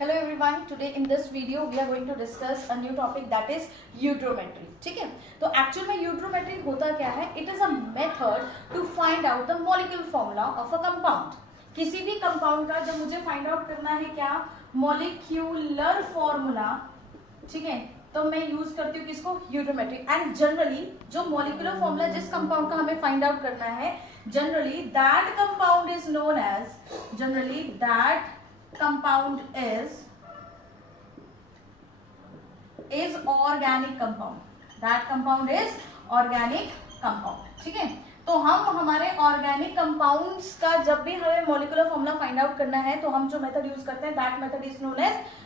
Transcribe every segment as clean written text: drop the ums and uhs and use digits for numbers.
Hello everyone, today in this video we are going to discuss a new topic that is यूट्रोमेट्री. ठीक है, तो actual में यूट्रोमेट्री होता क्या है? It is a method to find out the molecular formula of a compound. किसी भी compound का जब मुझे फाइंड आउट करना है क्या, मॉलिक्यूलर फॉर्मूला, ठीक है, तो मैं यूज करती हूँ किसको, यूट्रोमेट्री. एंड जनरली जो मॉलिक्यूलर फॉर्मूला जिस कंपाउंड का हमें फाइंड आउट करना है, generally that compound is known as, generally that compound is organic compound. That compound is organic compound. ठीक है, तो हम हमारे ऑर्गेनिक कंपाउंड्स का जब भी हमें मॉलिक्यूलर फॉर्मूला फाइंड आउट करना है तो हम जो मेथड यूज करते हैं that method is known as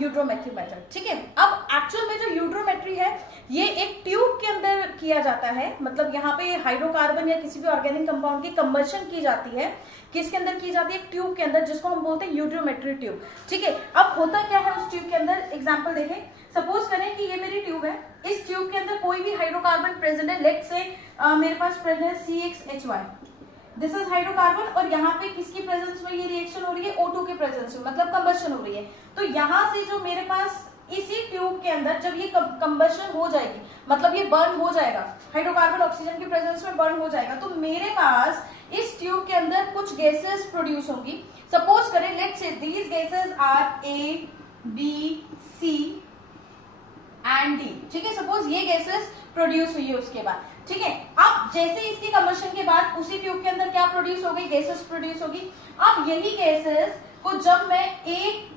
eudiometry method. ठीक है, अब एक्चुअल में जो यूट्रोमेट्री है ये एक ट्यूब के अंदर किया जाता है. मतलब यहाँ पे हाइड्रोकार्बन या किसी भी ऑर्गेनिक कंपाउंड की कंबशन की जाती है. किसके अंदर की जाती है? ट्यूब के अंदर, जिसको हम बोलते हैं यूट्रोमेट्री ट्यूब. ठीक है, अब होता क्या है उस ट्यूब के अंदर, एग्जांपल देखें. सपोज करें कि ये मेरी ट्यूब है, इस ट्यूब के अंदर कोई भी हाइड्रोकार्बन प्रेजेंट है. लेट्स से मेरे पास प्रेजेंट है CXHY, दिस इज हाइड्रोकार्बन, और यहाँ पे किसकी प्रेजेंस में ये रिएक्शन हो रही है? O2 के प्रेजेंस में, मतलब कंबशन हो रही है. तो यहाँ से जो मेरे पास इसी ट्यूब के अंदर जब ये कंबशन हो जाएगी, मतलब ये बर्न हो जाएगा, हाइड्रोकार्बन ऑक्सीजन की प्रेजेंस में बर्न हो जाएगा, तो मेरे पास इस ट्यूब के अंदर कुछ गैसेस प्रोड्यूस होंगी. सपोज करें, let's say these gases are A, B, C and D. ठीक है, सपोज ये गैसेस प्रोड्यूस हुई है उसके बाद. ठीक है, अब जैसे इसकी कंबशन के बाद उसी ट्यूब के अंदर क्या प्रोड्यूस हो गई? गैसेस प्रोड्यूस होगी. अब यही गैसेस को जब मैं एक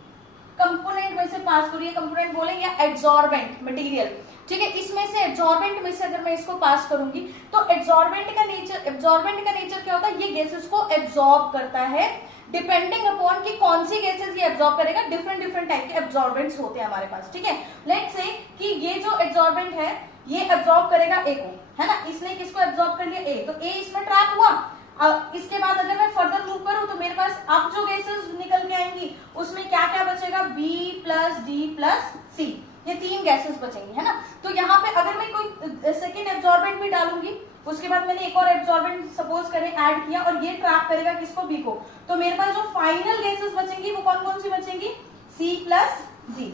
कंपोनेंट में से पास करूँ, ये कंपोनेंट बोले या एब्जॉर्बेंट मटेरियल, ठीक है, इसमें से एब्जॉर्बेंट में से अगर मैं इसको पास करूंगी तो एब्जॉर्बेंट का नेचर क्या होता है? ये गैसेस को एब्जॉर्ब करता है, डिपेंडिंग अपॉन कि कौन सी गैसेस ये एब्जॉर्ब करेगा. डिफरेंट टाइप के एब्जॉर्बेंट्स होते हैं हमारे पास. ठीक है, लेट्स से कि ये जो एब्जॉर्बेंट है ये एब्जॉर्ब करेगा A को, है ना. इसने किसको एब्जॉर्ब कर लिया? A. तो A इसमें ट्रैप हुआ. इसके बाद अगर मैं फर्दर मूव करूं तो मेरे पास अब जो गैसेस निकल के आएंगी उसमें क्या क्या बचेगा? B plus D plus C, ये तीन गैसेस बचेंगी, है ना. तो यहाँ पे अगर मैं कोई सेकेंड एब्जॉर्बेंट भी डालूंगी, उसके बाद मैंने एक और एब्जॉर्बेंट सपोज करें ऐड किया और ये ट्रैप करेगा किसको? B को. तो मेरे पास जो फाइनल गैसेस बचेंगी वो कौन कौन सी बचेंगी? C plus D.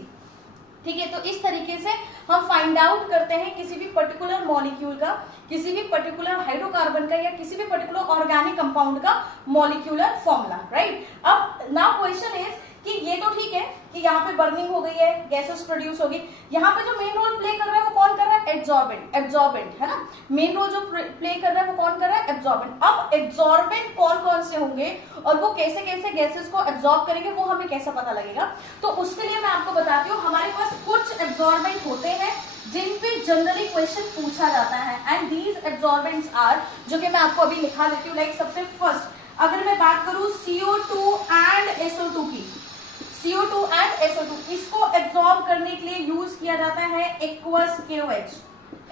ठीक है, तो इस तरीके से हम फाइंड आउट करते हैं किसी भी पर्टिकुलर मॉलिक्यूल का, किसी भी पर्टिकुलर हाइड्रोकार्बन का या किसी भी पर्टिकुलर ऑर्गेनिक कंपाउंड का मॉलिक्यूलर फॉर्मूला. राइट, अब नाउ क्वेश्चन इज कि ये तो ठीक है कि यहाँ पे बर्निंग हो गई है, गैसेस प्रोड्यूस होगी. यहाँ पे जो मेन रोल प्ले कर रहा है वो कौन कर रहा है? एब्जॉर्बेंट, है ना. मेन रोल जो प्ले कर रहा है वो कौन कर रहा है? एब्जॉर्बेंट. अब एब्जॉर्बेंट कौन कौन से होंगे और वो कैसे कैसे गैसेस को एब्जॉर्ब करेंगे वो हमें कैसे पता लगेगा? तो उसके लिए मैं आपको बताती हूँ, हमारे पास कुछ एब्जॉर्बेंट होते हैं जिन पे जनरली क्वेश्चन पूछा जाता है. एंड दीज एब्जॉर्बेंट्स आर, जो कि मैं आपको अभी लिखा देती हूँ. लाइक सबसे फर्स्ट अगर मैं बात करूँ CO2 एंड SO2 की, CO2 एंड SO2, इसको एब्जॉर्ब करने के लिए यूज किया जाता है aqueous KOH,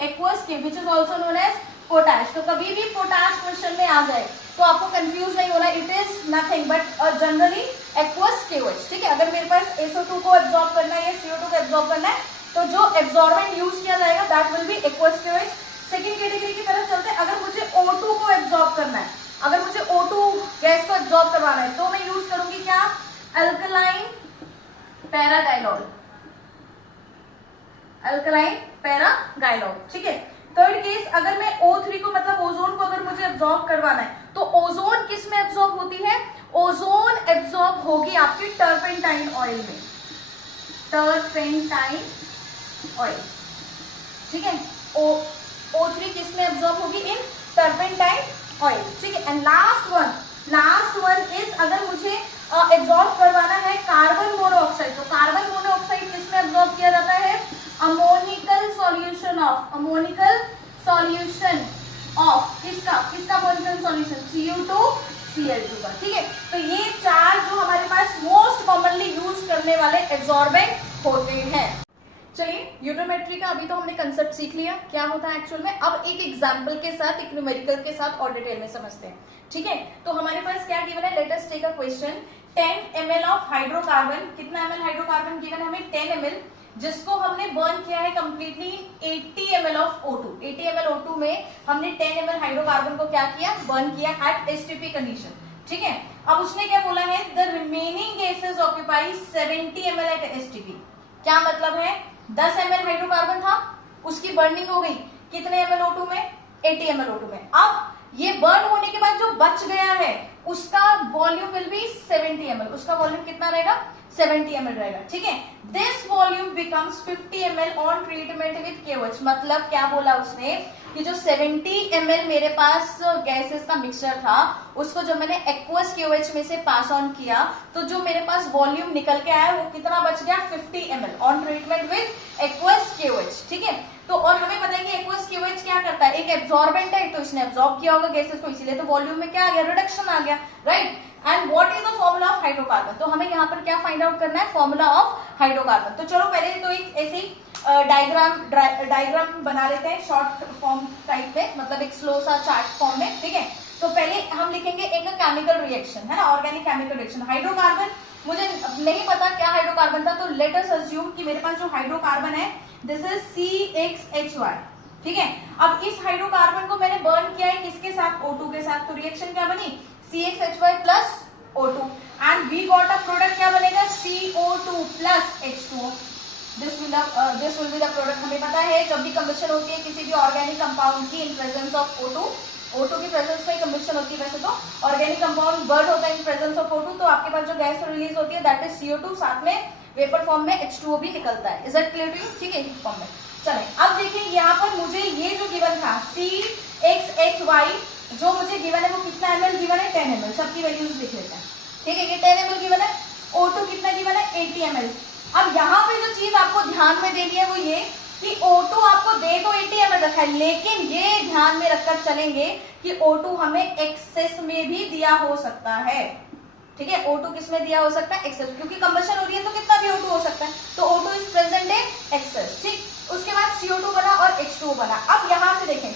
aqueous K, which is also known as potash. तो कभी भी पोटाश क्वेश्चन में आ जाए तो आपको कंफ्यूज नहीं होना, it is nothing but generally aqueous KOH. ठीक है, अगर मेरे पास SO2 को एब्जॉर्ब करना है या CO2 को एब्जॉर्ब करना है तो जो एब्जॉर्बेंट यूज किया जाएगा that will be aqueous KOH. Second category की तरफ चलते हैं. अगर मुझे O2 को एब्जॉर्ब करना है, अगर मुझे O2 गैस को एब्जॉर्ब करवाना है तो मैं यूज करूंगी क्या? Alkaline pyrogallol, alkaline pyrogallol. ठीक है, थर्ड केस, अगर मैं O3 को मतलब ओजोन को अगर मुझे एब्जॉर्ब करवाना है तो ओजोन किस में एब्जॉर्ब होती है? ओजोन एब्जॉर्ब होगी आपकी टर्पेंटाइन ऑयल में, टर्पेंटाइन ऑयल. ठीक है, O3 किस में एब्जॉर्ब होगी? इन टर्पेंटाइन ऑयल. ठीक है, एंड लास्ट वन इज अगर मुझे एब्जॉर्ब करवाना है कार्बन मोनोऑक्साइड, तो कार्बन मोनोऑक्साइड किस में एब्जॉर्ब किया जाता है? Ammoniacal solution of ammoniacal solution of किसका अमोनिकल सॉल्यूशन? CU2Cl2 का. ठीक है, तो ये चार जो हमारे पास मोस्ट कॉमनली यूज करने वाले एब्जॉर्बेंट होते हैं. चलिए, यूट्रोमेट्री का अभी तो हमने कंसेप्ट सीख लिया क्या होता है एक्चुअल में. अब एक एग्जांपल के साथ, एक न्यूमेरिकल के साथ और डिटेल में समझते हैं. ठीक है, तो हमारे पास क्या गिवन है? Let us take a question. 10 ml of hydrocarbon, कितना ml हाइड्रोकार्बन गिवन है हमें? 10 ml, जिसको हमने बर्न किया है completely 80 ml of O2. 80 ml O2 में हमने 10 ml हाइड्रोकार्बन को क्या किया? बर्न किया एट STP कंडीशन. ठीक है, अब उसने क्या बोला है, the remaining gases occupy 70 ml at STP. क्या मतलब है, 10 ml हाइड्रोकार्बन था, उसकी बर्निंग हो गई कितने ml O2 में, 80 ml O2 में। अब ये बर्न होने के बाद जो बच गया है उसका वॉल्यूम विल बी 70 ml, उसका वॉल्यूम कितना रहेगा, 70 ml रहेगा, ठीक है। This volume becomes 50 ml on treatment with KOH। मतलब क्या बोला उसने कि जो 70 ml मेरे पास गैसेस का मिक्सचर था उसको जब मैंने एक्वस KOH में से पास ऑन किया तो जो मेरे पास वॉल्यूम निकल के आया वो कितना बच गया, 50 ml on treatment with aqueous KOH, ठीक है। तो और हमें पता है कि एक्वस KOH क्या करता है, एक एब्जॉर्बेंट है, तो इसने एब्जॉर्ब किया होगा गैसेस को, इसीलिए तो वॉल्यूम में क्या आ गया, रिडक्शन आ गया, right. And what is the formula of hydrocarbon, तो हमें यहाँ पर क्या फाइंड आउट करना है, फॉर्मूला ऑफ हाइड्रोकार्बन। तो चलो पहले तो एक ऐसी डायग्राम बना लेते हैं शॉर्ट फॉर्म टाइप में, मतलब एक स्लो सा चार्ट फॉर्म में, ठीक है। तो पहले हम लिखेंगे एक केमिकल रिएक्शन, है ना, ऑर्गेनिक केमिकल रिएक्शन। हाइड्रोकार्बन मुझे नहीं पता क्या हाइड्रोकार्बन था, तो लेट अस अज्यूम कि मेरे पास जो हाइड्रोकार्बन है दिस इज CXHY, ठीक है। अब इस हाइड्रोकार्बन को मैंने बर्न किया है किसके साथ, O2 के साथ, तो रिएक्शन क्या बनी, CXHY plus O2 and we got a product क्या बनेगा, CO2 plus H2O। This will be the product. हमें पता है जब भी कंबशन होती है किसी भी ऑर्गेनिक कंपाउंड की इन प्रेजेंस ऑफ O2 की प्रेजेंस में कंबशन होती है, वैसे तो ऑर्गेनिक कंपाउंड बर्न होता है इन प्रेजेंस ऑफ O2, तो आपके पास जो गैस रिलीज होती है दैट इज CO2, साथ में वेपर फॉर्म में H2O भी निकलता है। Is it clear to you, ठीक है, फॉर्म में। चले अब देखिए यहाँ पर मुझे ये जो गिवन था CXHY जो मुझे गिवन है वो कितना ml गिवन है, 10 ml, सबकी वैल्यूज लिख लेते हैं, ठीक है। ये 10 ml गिवन है, O2 कितना गिवन है, 80 ml। अब यहाँ पे जो चीज आपको ध्यान में देनी है वो ये कि O2 आपको दे तो 80 ml रखा है, लेकिन ये ध्यान में रखकर चलेंगे कि O2 हमें एक्सेस में भी दिया हो सकता है, ठीक है। O2 किस में दिया हो सकता है, एक्सेस, क्योंकि कंबशन हो रही है तो कितना भी O2 हो सकता है, तो O2 is present in excess, ठीक। उसके बाद CO2 बना और H2O बना। अब यहाँ से देखें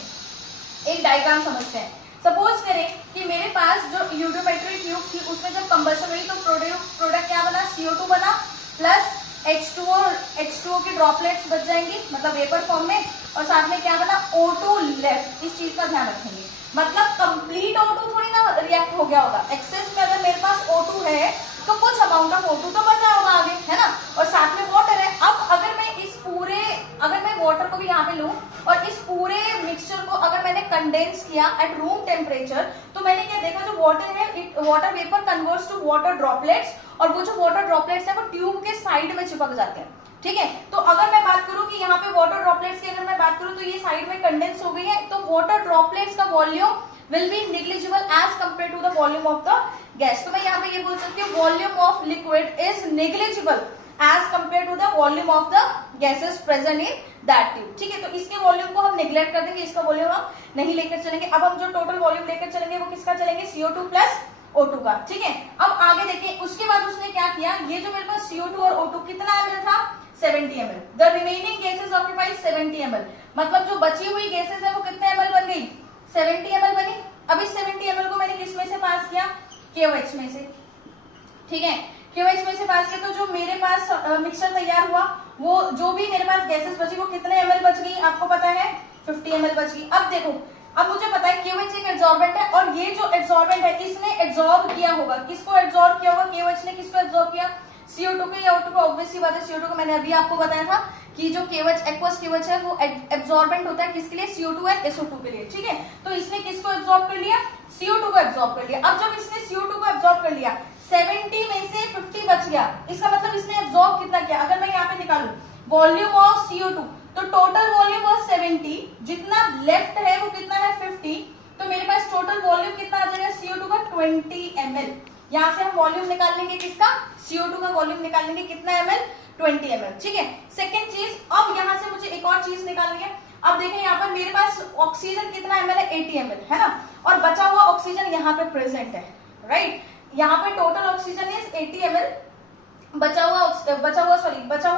एक डायग्राम समझते हैं। सपोज करें कि मेरे पास जो यूडोमेट्री ट्यूब थी उसमें जब कंबशन हुई तो प्रोडक्ट क्या बना, CO2 बना प्लस H2O की ड्रॉपलेट्स बच जाएंगी, मतलब वेपर फॉर्म में, और साथ में क्या बना, O2 लेफ्ट। इस चीज का ध्यान रखेंगे, मतलब कंप्लीट O2 थोड़ी ना रिएक्ट हो गया होगा, एक्सेस में अगर मेरे पास O2 है तो कुछ अमाउंट ऑफ O2 तो बचा होगा आगे, है ना, और साथ में वाटर है। अब अगर मैं वाटर को भी यहाँ पे लूं और इस पूरे मिक्सचर को अगर मैंने कंडेंस किया एट रूम टेम्परेचर, तो मैंने क्या देखा, जो वाटर है water vapour converts to water droplets, और वो जो वाटर ड्रॉपलेट्स है वो ट्यूब के साइड में चिपक जाते हैं, ठीक है। तो अगर मैं बात करूं कि यहाँ पे वाटर ड्रॉपलेट्स की अगर मैं बात करूं तो ये साइड में कंडेंस हो गई है, तो वाटर ड्रॉपलेट्स का volume will be negligible as compared to the volume of the gas। तो मैं यहाँ पे ये बोल सकती हूँ volume of liquid is negligible as compared to the volume of the gases present in that tube, ठीक है। तो इसके वॉल्यूम को हम नेग्लेक्ट कर देंगे, इसका वॉल्यूम हम नहीं लेकर चलेंगे। अब हम जो टोटल वॉल्यूम लेकर चलेंगे वो किसका चलेंगे, CO2 प्लस O2 का, ठीक है। अब आगे देखिए उसके बाद उसने क्या किया, ये जो मेरे पास CO2 और O2 कितना ml था, 70 ml। The remaining gases occupy 70 ml, मतलब जो बची हुई गैसेस है वो कितने ml बन गई, 70 ml बनी। अब इस 70 ml को मैंने किस में से पास किया, KOH में से, ठीक है। KOH में से पास किया तो जो मेरे पास मिक्सचर तैयार हुआ वो जो भी मेरे पास गैसेस बची वो कितने ml बच गई, आपको पता है 50 ml बच गई। अब देखो, अब मुझे पता है KOH एक एब्जॉर्बेंट है और ये जो एब्जॉर्बेंट है इसने एब्जॉर्ब किया होगा, किसको एब्जॉर्ब किया होगा, KOH ने किसको एब्जॉर्ब किया, CO2 को या O2 को। ऑब्वियसली बात है CO2 को, मैंने अभी आपको बताया था कि जो KOH एक्वस KOH है वो एब्जॉर्बेंट होता है किसके लिए, CO2 एंड SO2 के लिए, ठीक है। तो इसने किसको एब्जॉर्ब कर लिया, CO2 को एब्जॉर्ब कर लिया। अब जब इसने CO2 को एब्जॉर्ब कर लिया, 70 में से 50 बच गया, इसका मतलब इसने एब्जॉर्ब कितना किया, अगर मैं यहाँ पे निकालू वॉल्यूम ऑफ CO2 तो टोटल वॉल्यूम ऑफ 70, जितना लेफ्ट है वो कितना है 50, तो मेरे पास टोटल वॉल्यूम कितना आ जाएगा CO2 का 20 ml। यहाँ से हम वॉल्यूम निकाल लेंगे किसका, CO2 का वॉल्यूम निकाल लेंगे कितना ml, 20 ml, ठीक है। सेकेंड चीज, अब यहाँ से मुझे एक और चीज निकालनी है। अब देखें यहाँ पर मेरे पास ऑक्सीजन कितना ml है, 80 ml, है ना, और बचा हुआ ऑक्सीजन यहाँ पे प्रेजेंट है, राइट। यहाँ पे टोटल ऑक्सीजन इज 80 ml, बचा हुआ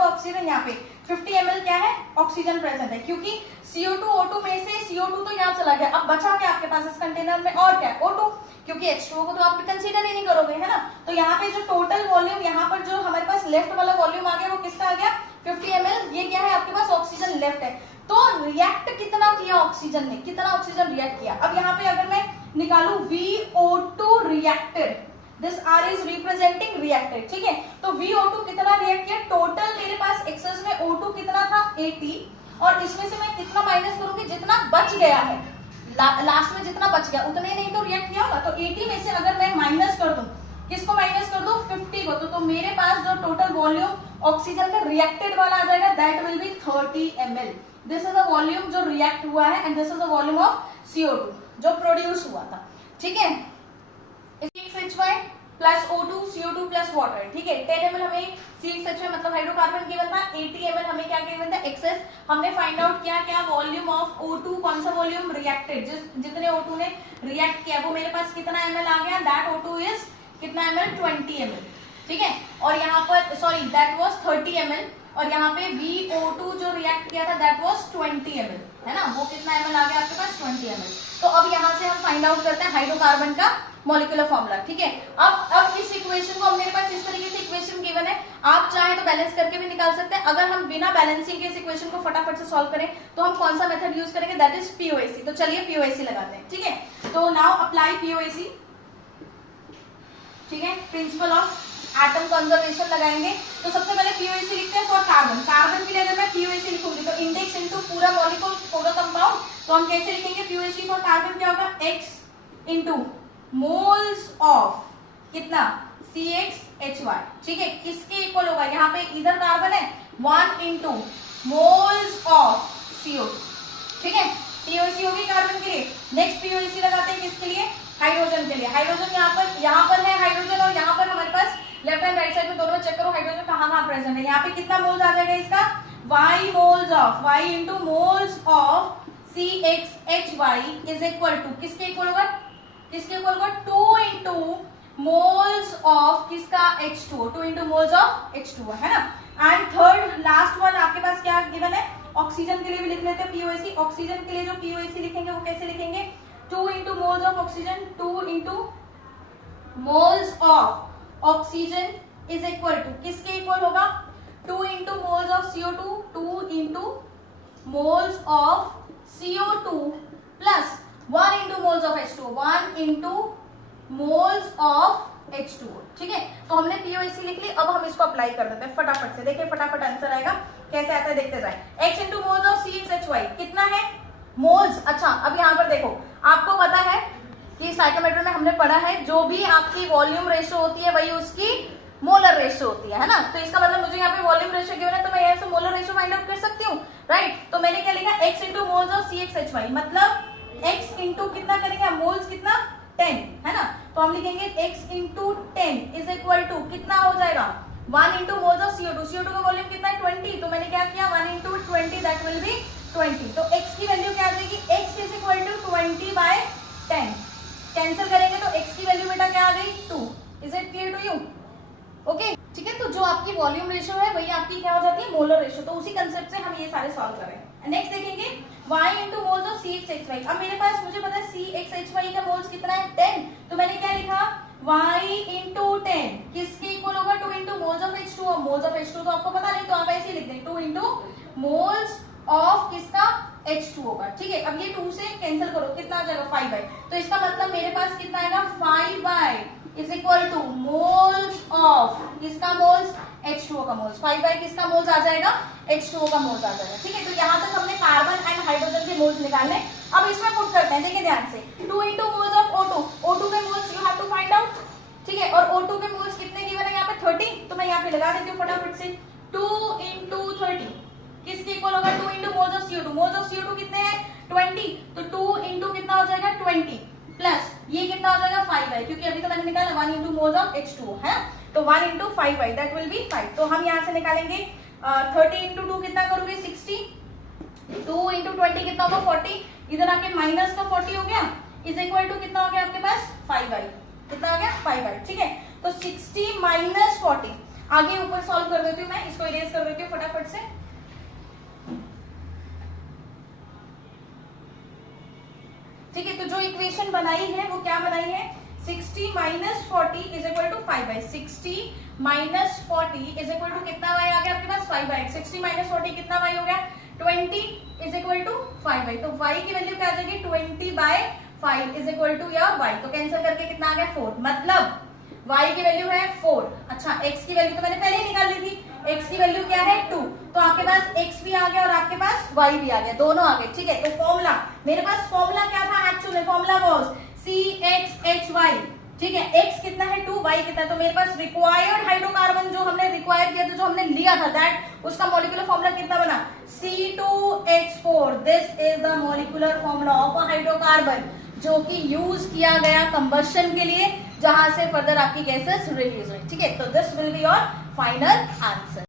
ऑक्सीजन यहाँ पे 50 ml क्या है, ऑक्सीजन प्रेजेंट है, क्योंकि CO2 O2 में से CO2 तो यहाँ चला गया, अब बचा क्या आपके पास इस कंटेनर में, और क्या है O2, क्योंकि H2O को तो आप कंसीडर ही नहीं करोगे, है ना। तो यहाँ पे जो टोटल वॉल्यूम यहाँ पर जो हमारे पास लेफ्ट वाला वॉल्यूम आ गया वो किसका आ गया, 50 ml। ये क्या है आपके पास ऑक्सीजन लेफ्ट है, तो रिएक्ट कितना किया ऑक्सीजन ने, कितना ऑक्सीजन रिएक्ट किया। अब यहाँ पे अगर मैं निकालू VO2 reacted, this R is representing reacted, ठीक है। तो VO2 कितना रिएक्ट किया, टोटल मेरे पास एक्सेस में O2 कितना था 80, और इसमें से मैं कितना माइनस करूंगी, जितना बच गया है लास्ट में जितना बच गया उतने नहीं तो रिएक्ट किया होगा। तो 80 में से अगर मैं माइनस कर दूं, किसको माइनस कर दूं, 50 को, तो मेरे पास जो टोटल वॉल्यूम ऑक्सीजन का रिएक्टेड वाला आ जाएगा that will be 30 ml। This is the volume जो रिएक्ट हुआ है and this is the volume of CO2 जो प्रोड्यूस हुआ था, ठीक है। CXHY plus O2 CO2 plus water, ठीक है। 10 ml हमें CXHY मतलब हाइड्रोकार्बन गिवन था, 80 ml हमें क्या गिवन था, एक्सेस। हमने फाइंड आउट किया क्या, वॉल्यूम ऑफ O2, कौन सा वॉल्यूम, रिएक्टेड, जितने O2 ने रिएक्ट किया वो मेरे पास कितना ml आ गया, दैट O2 इज कितना ml, 20 ml, ठीक है। और यहाँ पर सॉरी दैट वाज 30 ml, और यहाँ पे VO2 जो रिएक्ट किया था दैट वाज 20 ml, है ना, वो कितना ml आ गया आपके पास, 20 ml। तो अब यहाँ से हम फाइंड आउट करते हैं हाइड्रोकार्बन का मॉलिक्यूलर फॉर्मूला, ठीक है। अब इस इक्वेशन को मेरे पास इस तरीके से इक्वेशन गिवन है, आप चाहे तो बैलेंस करके भी निकाल सकते हैं। अगर हम बिना बैलेंसिंग के इस इक्वेशन को फटाफट से सॉल्व करें तो हम कौन सा मेथड यूज करेंगे, दैट इज POAC। तो चलिए POAC लगाते हैं, ठीक है। तो नाउ अप्लाई POAC, ठीक है, प्रिंसिपल ऑफ एटम कंजर्वेशन लगाएंगे। तो सबसे पहले POAC लिखते हैं फॉर कार्बन। कार्बन के लिए अगर मैं POAC लिखूंगी तो इंडेक्स इनटू पूरा मॉलिक्यूल होगा कंपाउंड, तो हम कैसे लिखेंगे, POAC फॉर कार्बन क्या होगा, X इनटू मोल्स ऑफ कितना, CXHY, ठीक है। किसके इक्वल होगा, यहाँ पे इधर कार्बन है, 1 इनटू मोल्स ऑफ CO2, ठीक है। POAC होगी कार्बन के लिए। नेक्स्ट POAC लगाते हैं किसके लिए, हाइड्रोजन के लिए। हाइड्रोजन यहाँ पर है हाइड्रोजन, और यहाँ पर हमारे पास लेफ्ट एंड राइट साइड में दोनों में चेक करो हाइड्रोजन कहाँ प्रेजेंट है। यहाँ पे कितना मोल्स आ जाएगा इसका, Y moles of, Y into moles of CXHY is equal to किसके इक्वल होगा, किसके इक्वल होगा, 2 इंटू मोल्स ऑफ किसका, H2O, 2 into moles of H2O, है ना। एंड थर्ड लास्ट वन आपके पास क्या गिवन है, ऑक्सीजन के लिए भी लिख लेते हैं POAC। ऑक्सीजन के लिए जो POAC लिखेंगे वो कैसे लिखेंगे, 2 into moles of oxygen, 2 into moles of oxygen is equal to किसके इक्वल होगा, 2 into moles of CO2, 2 into moles of CO2 plus 1 into moles of H2O, 1 into moles of H2O, ठीक है। तो हमने POAC लिख ली, अब हम इसको अप्लाई कर देते हैं फटाफट से। देखिए फटाफट आंसर आएगा, कैसे आता है देखते जाए। X into moles of CXHY कितना है, मोल्स। अच्छा अब यहाँ पर देखो, आपको पता है कि स्टोइकियोमेट्री में हमने पढ़ा है जो भी आपकी वॉल्यूम रेशियो होती है वही उसकी मोलर रेशियो होती है ना। तो इसका मतलब मुझे यहाँ पे वॉल्यूम रेशियो गिवन है तो मैं यहाँ से मोलर रेशियो फाइंड आउट कर सकती हूँ, राइट। तो मैंने क्या लिखा, X into moles of CXHY, मतलब X इंटू कितना करेंगे, मोल्स कितना 10, है ना। तो हम लिखेंगे X into 10 is equal to कितना हो जाएगा, 1 into moles of CO2, CO2 का वॉल्यूम कितना है 20, तो मैंने क्या किया 1 इंटू 20 दैट विल बी 20। तो X की वैल्यू क्या आ जाएगी, X is equal to 20/10, cancel करेंगे तो X की वैल्यू बेटा क्या आ गई 2। Is it clear to you, okay, ठीक है। तो जो आपकी वॉल्यूम रेशियो है वही आपकी क्या हो जाती है, मोलर रेशियो। तो उसी कंसेप्ट से हम ये सारे सॉल्व कर रहे हैं। नेक्स्ट देखेंगे Y into moles of CXHY। अब मेरे पास मुझे पता है CXHY का मोल्स कितना है 10, तो मैंने क्या लिखा Y इंटू 10 किसके इक्वल होगा, 2 into moles of H2O। Moles of H2O तो आपको पता नहीं, तो आप ऐसे ही लिख दें 2 इंटू मोल्स ऑफ किसका, H2O का, ठीक है। अब ये 2 से कैंसिल करो, कितना आ जाएगा 5/, तो इसका मतलब मेरे पास कितना आएगा 5/, is equal two moles of किसका, मोल्स H2O का मोल्स, 5/, किसका मोल्स आ जाएगा, H2O का मोल्स आ जाएगा, ठीक है। तो यहाँ तक हमने कार्बन एंड हाइड्रोजन के मोल्स निकालने। अब इसमें पुट करते हैं, देखिए ध्यान से, 2 into moles of O2, O2 के moles you have to find out, ठीक है। और O2 के मोल्स कितने गिवन है यहाँ पे 30, तो मैं यहाँ पे लगा देती हूँ फटाफट से, 2 इंटू 30 किसके इक्वल होगा, 2 into moles of CO2, moles of CO2 कितने हैं 20, तो 2 इंटू कितना हो जाएगा 20 प्लस ये कितना हो जाएगा 5/, क्योंकि अभी तो मैंने निकाला 1 इंटू मोल्स ऑफ H2O, है, तो 1 इंटू 5/, दैट विल बी 5। तो हम यहाँ से निकालेंगे 30 इंटू 2 कितना करोगे 60, 2 इंटू 20 कितना होगा 40, इधर आके माइनस का 40 हो गया, इज इक्वल टू कितना हो गया आपके पास 5/, कितना हो गया 5/, ठीक है। तो 60 माइनस 40, आगे ऊपर सॉल्व कर देती हूँ मैं, इसको इरेज कर देती हूँ फटाफट से। ठीक है, तो जो इक्वेशन बनाई है वो क्या बनाई है, 60 minus 40 is equal to 5/, 60 minus 40 is equal to कितना y आ गया आपके पास 5/, 60 माइनस 40 कितना y हो गया 20 इज इक्वल टू 5/, तो y की वैल्यू क्या आ जाएगी 20/5 इज इक्वल टू या y, तो कैंसिल करके कितना आ गया 4, मतलब y की वैल्यू है 4। अच्छा x की वैल्यू तो मैंने पहले ही निकाल ली थी, x की वैल्यू क्या है 2, तो आपके पास x भी आ गया और आपके पास y भी आ गया, दोनों आ गए। ठीक है, तो फॉर्मूला, मेरे पास फॉर्मूला क्या था एक्चुअल में, फॉर्मूला वाज CXHY। ठीक है, x कितना है 2, y कितना है, तो मेरे पास रिक्वायर्ड हाइड्रोकार्बन जो हमने रिक्वायर किया था, जो हमने लिया था, दैट उसका मॉलिक्यूलर फॉर्मूला कितना बना C2H4। This is the molecular formula of a hydrocarbon जो कि यूज किया गया कंबशन के लिए, जहां से फर्दर आपकी गैसेस रिलीज हुई। ठीक है, तो this will be your final answer.